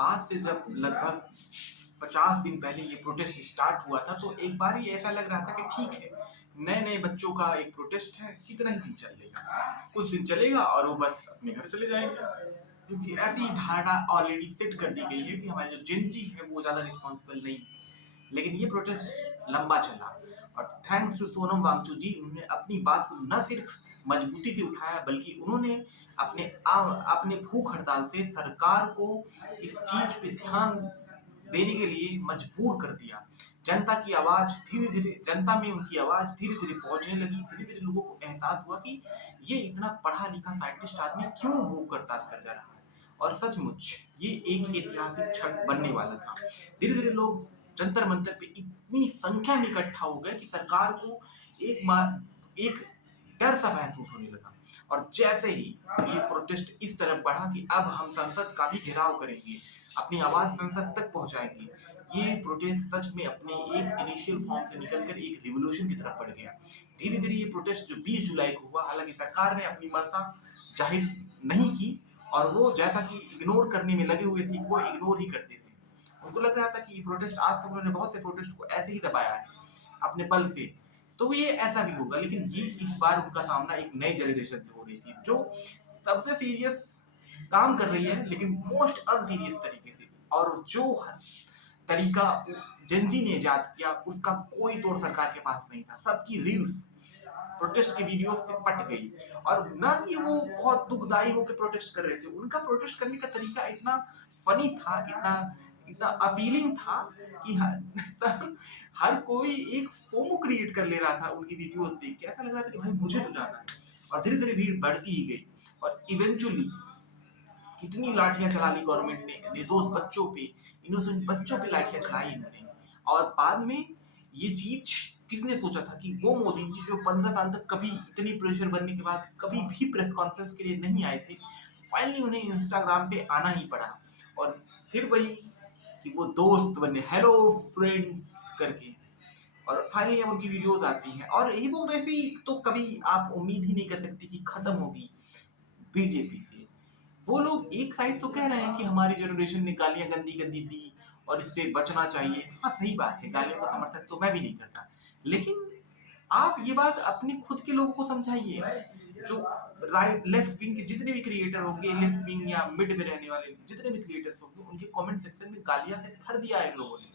आज से जब लगभग 50 दिन पहले ये प्रोटेस्ट स्टार्ट हुआ था, तो एक बार ही ऐसा लग रहा था कि ठीक है, नए-नए बच्चों का एक प्रोटेस्ट है, कितना ही दिन चलेगा। कुछ दिन चलेगा और वो बस अपने घर चले जाएँगे। क्योंकि ऐसी धारणा ऑलरेडी सेट कर दी गई है कि हमारे जो जेन ज़ी है, वो ज़्यादा रिस्पॉन्सिबल नहीं है। लेकिन ये प्रोटेस्ट लंबा चला और थैंक्स टू सोनम वांगचुक जी, उन्होंने अपनी बात को न सिर्फ मजबूती से उठाया, बल्कि उन्होंने अपने भूख हड़ताल से सरकार को इस चीज पे ध्यान देने के लिए मजबूर कर दिया। जनता की आवाज धीरे धीरे, जनता में उनकी आवाज धीरे धीरे पहुंचने लगी। धीरे धीरे लोगों को एहसास हुआ कि ये इतना पढ़ा लिखा साइंटिस्ट आदमी क्यों भूख हड़ताल कर जा रहा है। और सचमुच ये एक ऐतिहासिक क्षण बनने वाला था। धीरे धीरे लोग जंतर मंतर पे इतनी संख्या में इकट्ठा हो गए कि सरकार को एक डर सा महसूस होने लगा। और जैसे ही ये प्रोटेस्ट इस तरफ बढ़ा कि अब हम संसद का भी घेराव करेंगे, अपनी आवाज संसद तक पहुंचाएंगे, ये प्रोटेस्ट सच में अपने एक इनिशियल फॉर्म से निकलकर एक रिवॉल्यूशन की तरफ बढ़ गया। धीरे धीरे ये प्रोटेस्ट जो 20 जुलाई को हुआ, हालांकि सरकार ने अपनी मंशा जाहिर नहीं की और वो जैसा कि इग्नोर करने में लगे हुए थे, वो इग्नोर ही करते थे। उनको लग रहा था कि ये प्रोटेस्ट, आज तक उन्होंने बहुत से प्रोटेस्ट को ऐसे ही दबाया है अपने बल से, तो ये ऐसा भी होगा। लेकिन ये इस बार उनका सामना एक नई जनरेशन से हो रही थी, जो सबसे सीरियस काम कर रही है, लेकिन मोस्ट अनसीरियस तरीके से। और जो तरीका जेनजी ने इजाद किया, उसका कोई तोड़ सरकार के पास नहीं था। सबकी रील्स प्रोटेस्ट की वीडियोस पे पट गई। और ना कि वो बहुत दुखदाई होकर प्रोटेस्ट कर रहे थे, उनका प्रोटेस्ट करने का तरीका इतना फनी था, इतना इतना अपीलिंग था कि हर कोई एक फोमो क्रिएट कर ले रहा था उनकी वीडियोस देख के। ऐसा लग रहा था कि भाई मुझे तो जाना है। और धीरे धीरे भीड़ बढ़ती ही गई और इवेंचुअली कितनी लाठियां चला ली गवर्नमेंट ने, निर्दोष बच्चों पे, इनोसेंट बच्चों पे लाठियां चलाई इन्होंने। और बाद में ये चीज किसने सोचा था कि वो मोदी जी जो 15 साल तक कभी इतनी प्रेशर बनने के बाद कभी भी प्रेस कॉन्फ्रेंस के लिए नहीं आए थे, फाइनली उन्हें इंस्टाग्राम पे आना ही पड़ा। और फिर वही कि वो दोस्त बने, हेलो फ्रेंड्स करके। और फाइनली अब उनकी वीडियोस आती हैं और हिपोक्रेसी तो कभी आप उम्मीद ही नहीं कर सकते कि खत्म होगी बीजेपी से। वो लोग एक साइड तो कह रहे हैं कि हमारी जनरेशन ने गालियां गंदी गंदी दी और इससे बचना चाहिए। हाँ, सही बात है, गालियों का समर्थन तो मैं भी नहीं करता। लेकिन आप ये बात अपने खुद के लोगों को समझाइए। जो राइट लेफ्ट विंग के जितने भी क्रिएटर होंगे, लेफ्ट विंग या मिड में रहने वाले जितने भी क्रिएटर्स होंगे, उनके कमेंट सेक्शन में गालियां से भर दिया है इन लोगों ने।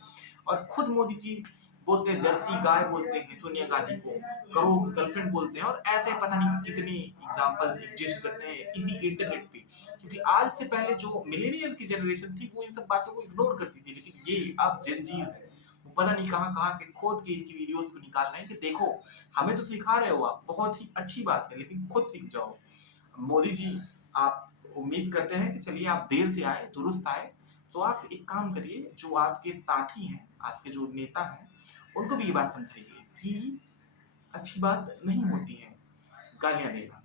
और खुद मोदी जी बोलते हैं, जर्सी गाय बोलते हैं सोनिया गांधी को, करोड़ की गर्लफ्रेंड बोलते हैं, और ऐसे पता नहीं कितने एग्जांपल्स एग्जिस्ट करते हैं इसी इंटरनेट पे। क्योंकि आज से पहले जो मिलेनियल की जनरेशन थी, वो इन सब बातों को इग्नोर करती थी, लेकिन ये अब जेन जी है, वो पता नहीं कहाँ कहाँ से खोद के इनकी वीडियोस को निकाल रहे हैं कि देखो, हमें तो सिखा रहे हो आप, बहुत ही अच्छी बात है, लेकिन खुद सीख जाओ। मोदी जी, आप उम्मीद करते हैं कि चलिए आप देर से आए, दुरुस्त आए, तो आप एक काम करिए, जो आपके साथी हैं, आपके जो नेता हैं, उनको भी ये बात समझाइए कि अच्छी बात नहीं होती है गालियां देना।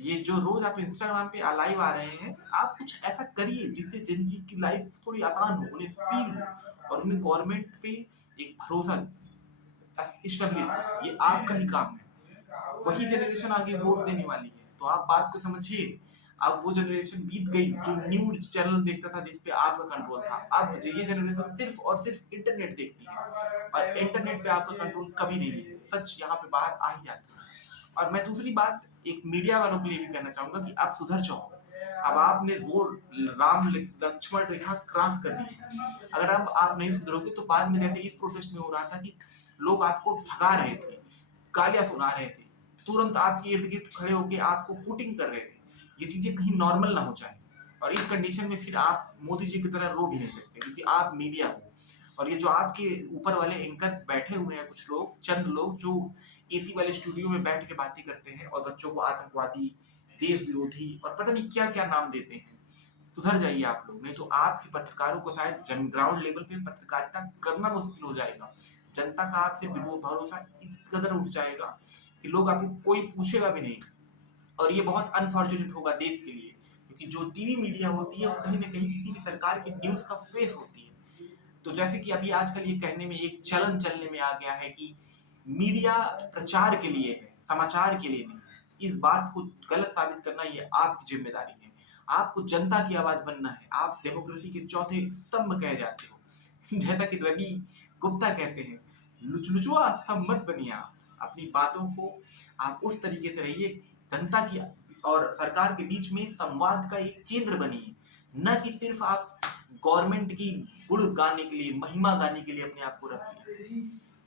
ये जो रोज आप इंस्टाग्राम पे लाइव आ रहे हैं, आप कुछ ऐसा करिए जिससे जिन जी की लाइफ थोड़ी आसान हो, उन्हें फील हो और उन्हें गवर्नमेंट पे एक भरोसा इस्टेब्लिश हो। ये आपका ही काम है। वही जनरेशन आगे वोट देने वाली है, तो आप बात को समझिए। अब वो जनरेशन बीत गई जो न्यूज चैनल देखता था, जिसपे आपका कंट्रोल था। अब ये जनरेशन सिर्फ और सिर्फ इंटरनेट देखती है और इंटरनेट पे आपका कंट्रोल कभी नहीं है। सच यहाँ पे बाहर आ ही जाता है। और मैं दूसरी बात एक मीडिया वालों के लिए भी कहना चाहूंगा कि आप सुधर जाओ। अब आपने वो राम लक्ष्मण रेखा क्रॉस कर दी है। अगर अब आप नहीं सुधरोगे तो बाद में, जैसे इस प्रोटेस्ट में हो रहा था कि लोग आपको भगा रहे थे, गालियां सुना रहे थे, तुरंत आपके इर्द गिर्द खड़े होकर आपको हुटिंग कर रहे थे, ये चीजें कहीं नॉर्मल ना हो जाए। और इस कंडीशन में फिर आप मोदी जी की तरह रो भी नहीं सकते, क्योंकि आप मीडिया हो। और ये जो आपके ऊपर वाले एंकर बैठे हुए हैं, कुछ लोग, चंद लोग जो एसी वाले स्टूडियो में बैठ के बातें करते हैं और बच्चों को आतंकवादी, देश विरोधी और पता नहीं क्या क्या नाम देते हैं। सुधर जाइए आप लोग, नहीं तो आपके पत्रकारों को शायद ग्राउंड लेवल पे पत्रकारिता करना मुश्किल हो जाएगा। जनता का आपसे भरोसा इस कदर उठ जाएगा कि लोग आपको कोई पूछेगा भी नहीं। और ये बहुत अनफॉर्चुनेट होगा देश के लिए, क्योंकि जो टीवी मीडिया होती है वो कहीं ना कहीं किसी भी सरकार की न्यूज का फेस होती है। तो जैसे कि अभी आजकल ये कहने में एक चलन चलने में आ गया है कि मीडिया प्रचार के लिए है, समाचार के लिए नहीं। इस बात को गलत साबित करना ये आपकी जिम्मेदारी है। आपको जनता की आवाज बनना है। आप डेमोक्रेसी के चौथे स्तंभ कहे जाते हो। जैसा कि रवि गुप्ता कहते हैं, लुचलुचुआ स्तंभ मत बनिए आप। अपनी बातों को आप उस तरीके से रहिए, जनता की और सरकार के बीच में संवाद का एक केंद्र बनिए, न कि सिर्फ आप गवर्नमेंट की गुण गाने के लिए, महिमा गाने के लिए अपने आप को रख दिए।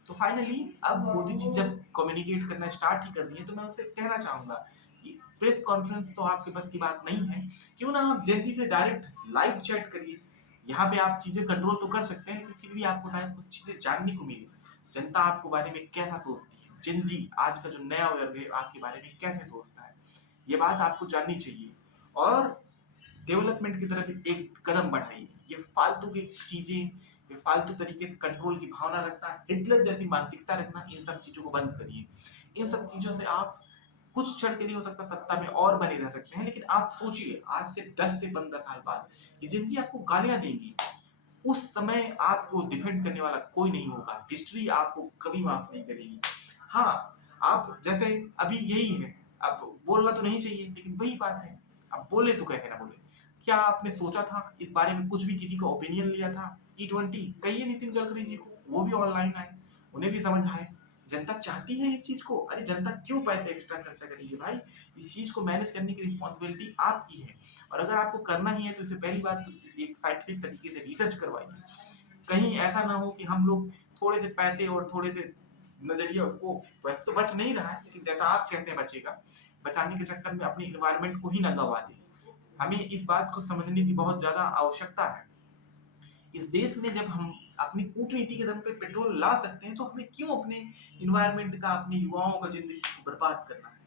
तो फाइनली अब मोदी जी जब कम्युनिकेट करना स्टार्ट ही कर दिए, तो मैं उनसे कहना चाहूंगा कि प्रेस कॉन्फ्रेंस तो आपके बस की बात नहीं है, क्यों ना आप जेनजी से डायरेक्ट लाइव चैट करिए। यहाँ पे आप चीजें कंट्रोल तो कर सकते हैं, लेकिन फिर भी आपको शायद कुछ चीजें जानने को मिले। जनता आपको बारे में कैसा सोचती है, जेनजी आज का जो नया वर्ग है आपके बारे में कैसे सोचता है, ये बात आपको जाननी चाहिए। और डेवलपमेंट की तरफ एक कदम बढ़ाइए। ये फालतू की चीजें, ये फालतू तरीके से कंट्रोल की भावना रखना, हिटलर जैसी मानसिकता रखना, इन सब चीजों को बंद करिए। इन सब चीजों से आप कुछ क्षण के लिए हो सकता है सत्ता में और बने रह सकते हैं, लेकिन आप सोचिए आज से 10 से 15 साल बाद ये जिनजी आपको गालियां देंगी, उस समय आपको डिफेंड करने वाला कोई नहीं होगा। हिस्ट्री आपको कभी माफ नहीं करेगी। हाँ, आप जैसे अभी यही है, अब बोलना तो नहीं चाहिए, लेकिन वही बात है, अब बोले तो कैसे ना बोले। क्या आपने सोचा था इस बारे में, कुछ भी किसी का ओपिनियन लिया था? E20 कहिए नितिन गडकरी जी को, वो भी ऑनलाइन आए, उन्हें भी समझ आए जनता चाहती है इस चीज को। अरे जनता क्यों पैसे एक्स्ट्रा खर्चा करेगी भाई, इस चीज को मैनेज करने की रिस्पॉन्सिबिलिटी आपकी है। और अगर आपको करना ही है तो इससे पहली बात तो एक साइंटिफिक तरीके से रिसर्च करवाइए। कहीं ऐसा ना हो कि हम लोग थोड़े से पैसे और थोड़े से नजरिए को, वैसे तो बच नहीं रहा है, लेकिन जैसा आप कहते हैं बचेगा, बचाने के चक्कर में अपनी इन्वायरमेंट को ही ना गवा दे। हमें इस बात को समझने की बहुत ज्यादा आवश्यकता है। इस देश में जब हम अपनी कूटनीति के दम पे पेट्रोल ला सकते हैं, तो हमें क्यों अपने इन्वायरमेंट का, अपने युवाओं का जिंदगी को बर्बाद करना है।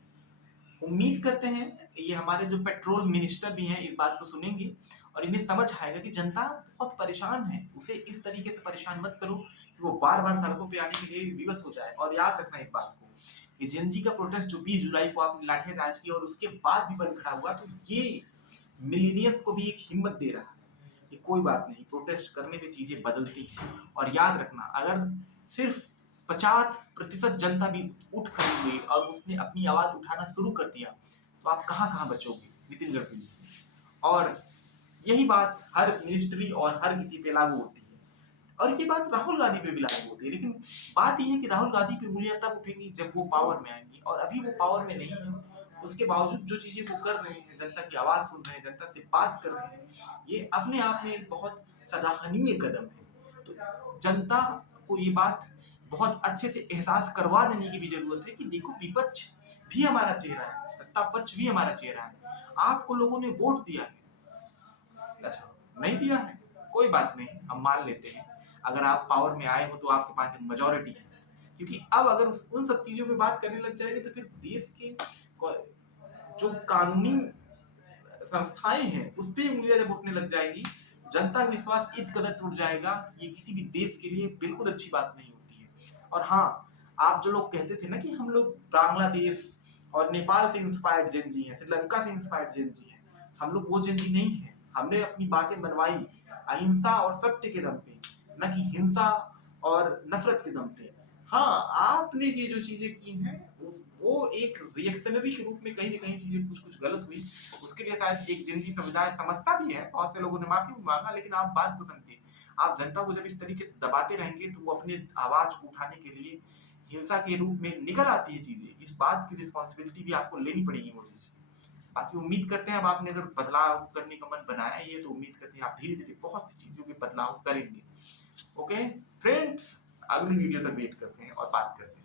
उम्मीद करते हैं ये हमारे जो पेट्रोल मिनिस्टर भी हैं इस बात को सुनेंगे और इन्हें समझ आएगा कि जनता बहुत परेशान है, उसे इस तरीके से परेशान मत करो कि वो बार बार सड़कों पे आने के लिए विवश हो जाए। और याद रखना इस बात को कि जेनजी का प्रोटेस्ट जो 20 जुलाई को आपने लाठीचार्ज किया और उसके बाद भी बंद खड़ा हुआ, तो ये मिलीनियंस को भी एक हिम्मत दे रहा है कि कोई बात नहीं, प्रोटेस्ट करने पे चीजें बदलती हैं। और याद रखना, अगर सिर्फ 50% जनता भी उठ खड़ी हुई और उसने अपनी आवाज उठाना शुरू कर दिया, तो आप कहाँ कहाँ बचोगे नितिन गडकरी जी। और यही बात हर मिनिस्ट्री और हर किसी पे लागू होती है। और ये बात राहुल गांधी पे भी लागू होती है, लेकिन बात यह है कि राहुल गांधी पे उंगलियां तब उठेंगी जब वो पावर में आएंगी, और अभी वो पावर में नहीं है। उसके बावजूद जो चीजें वो कर रहे हैं, जनता की आवाज सुन रहे हैं, जनता से बात कर रहे हैं, ये अपने आप में एक बहुत सराहनीय कदम है। तो जनता को ये बात बहुत अच्छे से एहसास करवा देने की भी जरूरत है कि देखो, विपक्ष भी हमारा चेहरा है, सत्ता पक्ष भी हमारा चेहरा है। आपको लोगों ने वोट दिया है, अच्छा नहीं दिया है, कोई बात नहीं, हम मान लेते हैं। अगर आप पावर में आए हो तो आपके पास एक मेजोरिटी है, क्योंकि अब अगर उन सब चीजों पे बात करने लग जाएंगे तो फिर देश के जो कानूनी संस्थाएं हैं उस पर उंगलियां जब उठने लग जाएंगी, जनता का विश्वास इस कदर टूट जाएगा, ये किसी भी देश के लिए बिल्कुल अच्छी बात नहीं होती है। और हाँ, आप जो लोग कहते थे ना कि हम लोग बांग्लादेश और नेपाल से इंस्पायर्ड जेनजी हैं, श्रीलंका से इंस्पायर्ड जेनजी हैं, हम लोग वो जेनजी नहीं है। हमने अपनी बातें मनवाई अहिंसा और सत्य के दम पे, न कि हिंसा और नफरत के दम पे। हाँ, आपने ये जो चीजें की हैं वो एक रिएक्शनरी के रूप में कहीं ना कहीं चीजें कुछ कुछ गलत हुई, उसके लिए शायद एक जिंदगी समुदाय समझता भी है, बहुत से लोगों ने माफी भी मांगा, लेकिन आप बात को समझिए। आप जनता को जब इस तरीके से दबाते रहेंगे तो वो अपनी आवाज को उठाने के लिए हिंसा के रूप में निकल आती है चीजें। इस बात की रिस्पॉन्सिबिलिटी भी आपको लेनी पड़ेगी मोदी जी। बाकी उम्मीद करते हैं अब आपने अगर बदलाव करने का मन बनाया ही है, तो उम्मीद करते हैं आप धीरे धीरे बहुत सी चीजों में बदलाव करेंगे। ओके फ्रेंड्स, अगली वीडियो तक वेट करते हैं और बात करते हैं।